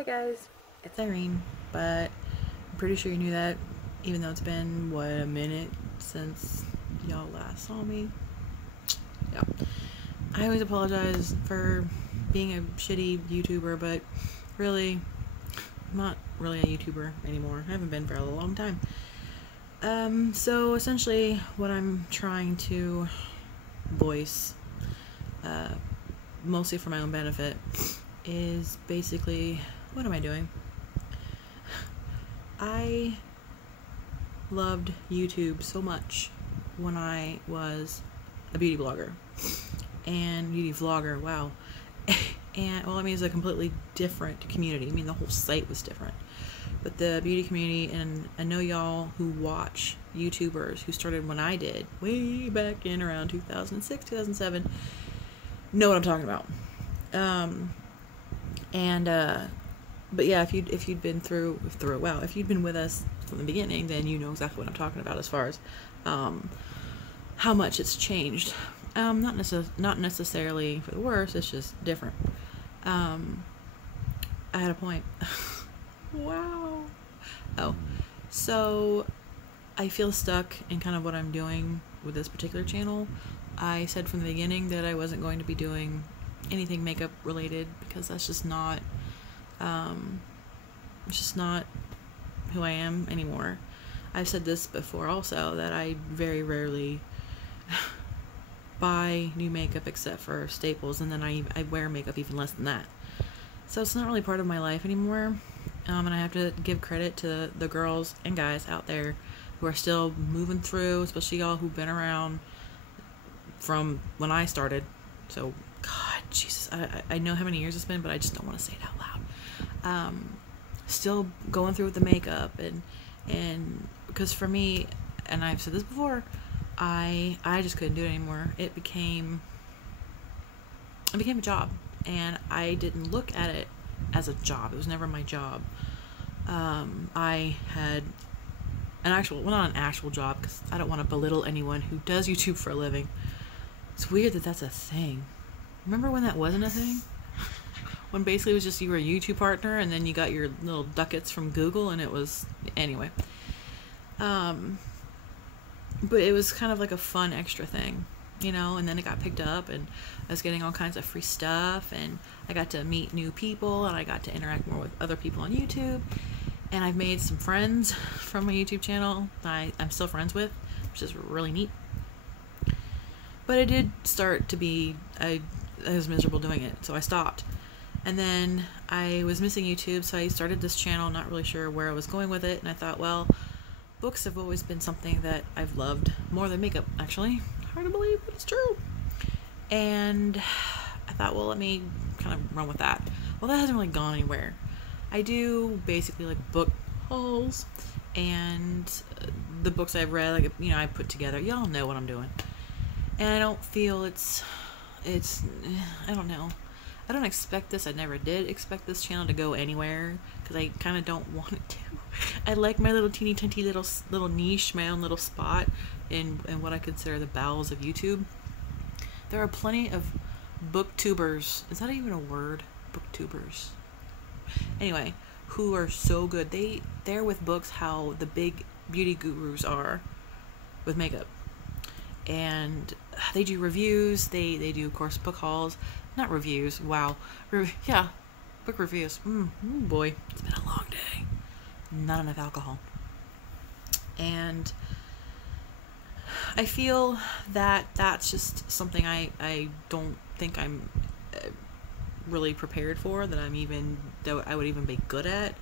Hi guys, it's Irene, but I'm pretty sure you knew that, even though it's been, what, a minute since y'all last saw me. Yeah. I always apologize for being a shitty YouTuber, but really, I'm not really a YouTuber anymore. I haven't been for a long time. So essentially what I'm trying to voice, mostly for my own benefit, is basically, what am I doing? I loved YouTube so much when I was a beauty blogger and beauty vlogger, wow. And well, I mean, it's a completely different community. I mean, the whole site was different, but the beauty community, and I know y'all who watch YouTubers who started when I did, way back in around 2006, 2007, know what I'm talking about. But yeah, if you'd been through if you'd been with us from the beginning, then you know exactly what I'm talking about as far as how much it's changed. Not necessarily for the worse. It's just different. I had a point. Wow. Oh, so I feel stuck in kind of what I'm doing with this particular channel. I said from the beginning that I wasn't going to be doing anything makeup related because that's just not who I am anymore. I've said this before also, that I very rarely buy new makeup except for staples, and then I wear makeup even less than that. So it's not really part of my life anymore. And I have to give credit to the girls and guys out there who are still moving through, especially y'all who've been around from when I started. So, God, Jesus, I know how many years it's been, but I just don't want to say it out loud. Still going through with the makeup, and because for me, and I've said this before, I just couldn't do it anymore. It became a job, and I didn't look at it as a job. It was never my job. I had not an actual job, because I don't want to belittle anyone who does YouTube for a living. It's weird that that's a thing. Remember when that wasn't a thing? When basically it was just you were a YouTube partner and then you got your little ducats from Google, and it was, anyway. But it was kind of like a fun extra thing, you know, and then it got picked up and I was getting all kinds of free stuff, and I got to meet new people, and I got to interact more with other people on YouTube, and I've made some friends from my YouTube channel that I'm still friends with, which is really neat. But it did start to be, I was miserable doing it, so I stopped. And then I was missing YouTube, so I started this channel, not really sure where I was going with it, and I thought, well, books have always been something that I've loved more than makeup, actually. Hard to believe, but it's true. And I thought, well, let me kind of run with that. Well, that hasn't really gone anywhere. I do basically like book hauls, and the books I've read, like, you know, I put together. Y'all know what I'm doing. And I don't feel it's, I don't know. I don't expect this. I never did expect this channel to go anywhere, because I kind of don't want it to. I like my little teeny tiny little niche, my own little spot in what I consider the bowels of YouTube. There are plenty of booktubers. Is that even a word? Booktubers. Anyway, who are so good. They're with books how the big beauty gurus are with makeup. And they do reviews. They do, of course, book hauls. Not reviews. Wow. Yeah, book reviews. Boy, it's been a long day. Not enough alcohol. And I feel that that's just something I don't think I'm really prepared for, that I would even be good at.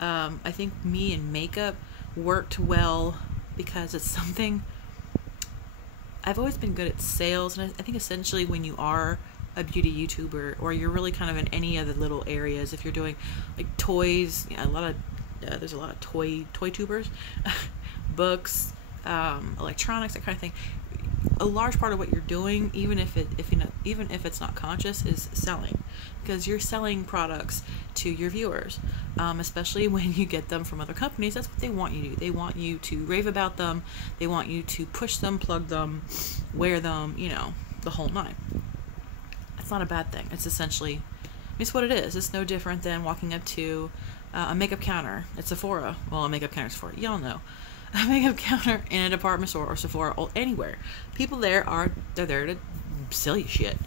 I think me and makeup worked well because it's something I've always been good at sales, and I think essentially when you are a beauty YouTuber, or you're really kind of in any of the little areas, if you're doing like toys, yeah, there's a lot of toy tubers, books, electronics, that kind of thing. A large part of what you're doing, even if it's not conscious, is selling, because you're selling products to your viewers, especially when you get them from other companies. That's what they want you to do. They want you to rave about them. They want you to push them, plug them, wear them, you know, the whole nine. It's not a bad thing. It's essentially, I It's what it is. It's no different than walking up to a makeup counter at Sephora. Well, a makeup counter at Sephora. Y'all know. A makeup counter in a department store or Sephora or anywhere. People there they're there to sell you shit.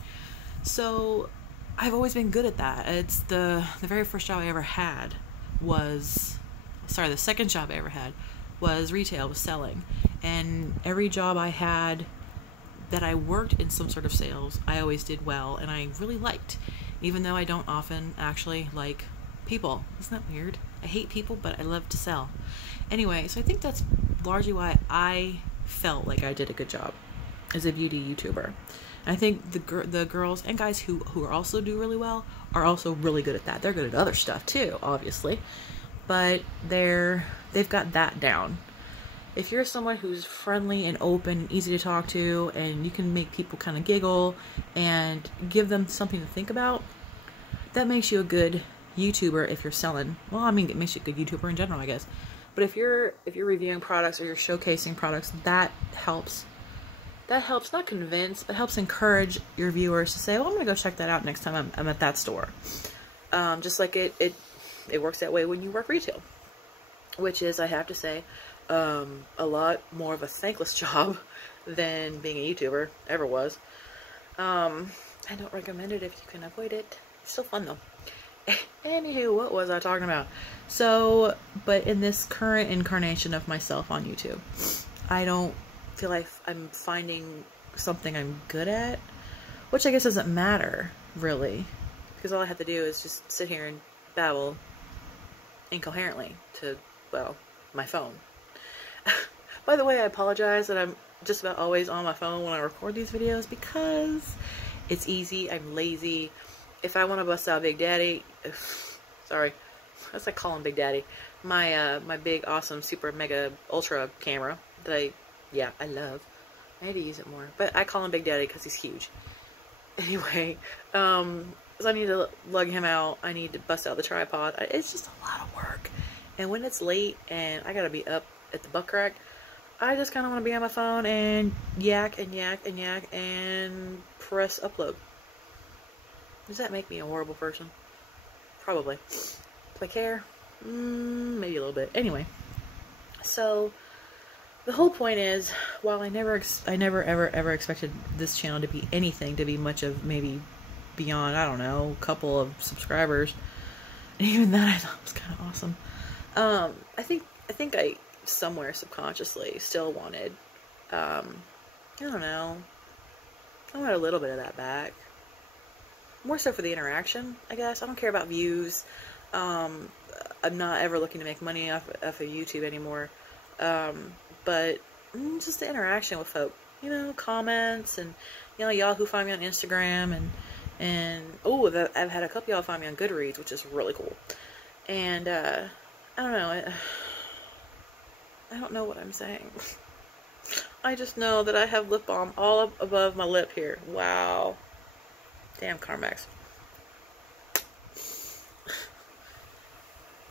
So I've always been good at that. It's the very first job I ever had the second job I ever had was retail, was selling. And every job I had that I worked in some sort of sales, I always did well and I really liked. Even though I don't often actually like people. Isn't that weird? I hate people, but I love to sell. Anyway, so I think that's largely why I felt like I did a good job as a beauty YouTuber. And I think the girls and guys who are also do really well are also really good at that. They're good at other stuff too, obviously. But they've got that down. If you're someone who's friendly and open and easy to talk to, and you can make people kind of giggle and give them something to think about, that makes you a good YouTuber if you're selling. Well, I mean, it makes you a good YouTuber in general, I guess. But if you're reviewing products or you're showcasing products, that helps. That helps not convince, but helps encourage your viewers to say, well, I'm going to go check that out next time I'm at that store. Just like it works that way when you work retail. Which is, I have to say, a lot more of a thankless job than being a YouTuber ever was. I don't recommend it if you can avoid it. It's still fun though. Anywho, what was I talking about? So, but in this current incarnation of myself on YouTube, I don't feel like I'm finding something I'm good at, which I guess doesn't matter, really. Because all I have to do is just sit here and babble incoherently to, well, my phone. By the way, I apologize that I'm just about always on my phone when I record these videos because it's easy, I'm lazy. If I want to bust out Big Daddy, sorry, that's like calling Big Daddy, my big, awesome, super, mega, ultra camera that I love. I need to use it more, but I call him Big Daddy because he's huge. Anyway, so I need to lug him out, I need to bust out the tripod. It's just a lot of work. And when it's late and I gotta be up at the butt crack, I just kind of want to be on my phone and yak and yak and yak and press upload. Does that make me a horrible person? Probably. Do I care? Maybe a little bit. Anyway, so the whole point is, while I never ever expected this channel to be anything, to be much of maybe beyond, I don't know, a couple of subscribers, and even that I thought was kind of awesome. I think I somewhere subconsciously still wanted, I don't know, I want a little bit of that back. More so for the interaction, I guess. I don't care about views. I'm not ever looking to make money off of YouTube anymore. But just the interaction with folk, you know, comments and, you know, y'all who find me on Instagram and oh, I've had a couple y'all find me on Goodreads, which is really cool. And, I don't know. I don't know what I'm saying. I just know that I have lip balm all up above my lip here. Wow. Damn, Carmex.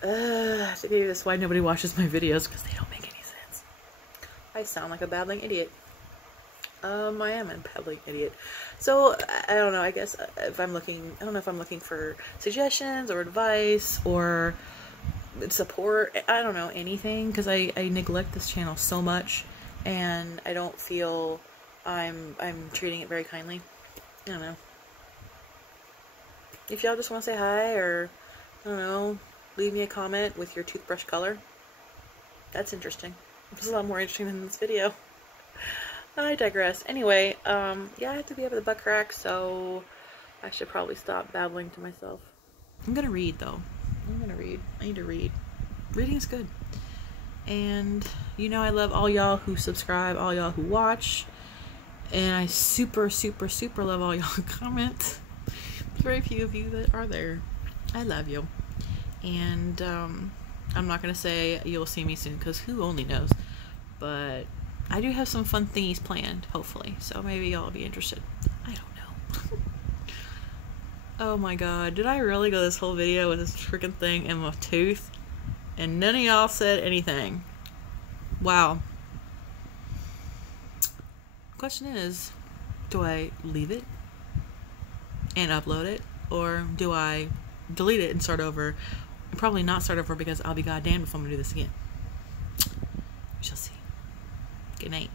Maybe that's why nobody watches my videos, because they don't make any sense. I sound like a babbling idiot. I am a babbling idiot. So, I don't know, I guess if I'm looking, I don't know if I'm looking for suggestions or advice or support, I don't know, anything, because I neglect this channel so much, and I don't feel I'm treating it very kindly. I don't know. If y'all just want to say hi, or, I don't know, leave me a comment with your toothbrush color, that's interesting. It's a lot more interesting than this video. I digress. Anyway, yeah, I have to be up at the butt crack, so I should probably stop babbling to myself. I'm gonna read, though. I'm gonna read. I need to read. Reading is good. And, you know, I love all y'all who subscribe, all y'all who watch, and I super, super, super love all y'all who comment. There's very few of you that are there. I love you. And, I'm not gonna say you'll see me soon, because who only knows. But I do have some fun thingies planned, hopefully. So maybe y'all will be interested. I don't know. Oh my god. Did I really go this whole video with this freaking thing in my tooth? And none of y'all said anything. Wow. Question is, do I leave it and upload it or do I delete it and start over? Probably not start over, because I'll be goddamned if I'm gonna do this again. We shall see. Good night.